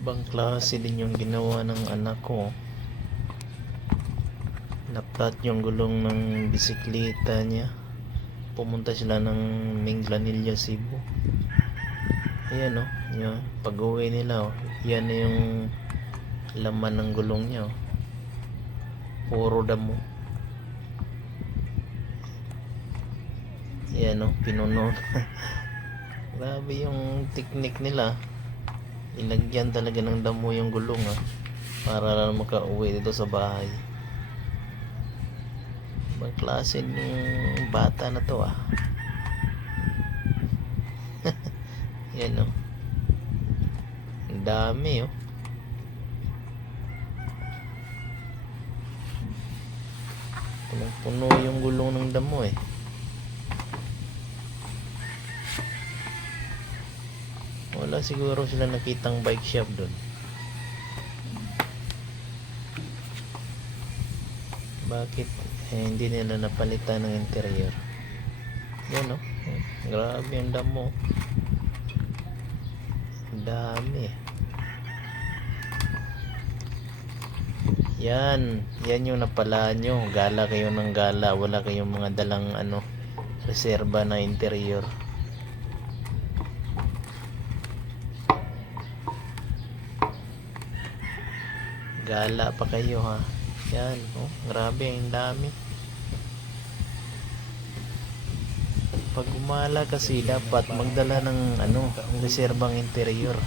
Ibang klase din yung ginawa ng anak ko. Naplat yung gulong ng bisikleta niya. Pumunta sila ng Minglanilla, Cebu. Ayan o. Oh, yan. Pag uwi nila, oh, yan yung laman ng gulong niya. Oh. Puro damo. Yan o, oh, pinuno. Grabe yung technique nila. Ilagyan talaga ng damo yung gulong ah. Para lang makauwi dito sa bahay. Ibang klase ng bata na to ah. Yan oh. Ang dami oh. Punong-puno yung gulong ng damo eh. Wala siguro sila nakitang bike shop doon. Bakit eh, hindi nila napalitan ng interior? Yan oh. Grabe ang damo. Dami. Yan. Yan yung napala nyo. Gala kayo ng gala. Wala kayong mga dalang ano reserba na interior. Gala pa kayo ha. Yan, oh, grabe, ang dami. Pag gumala kasi dapat magdala ng ano, reserbang interior.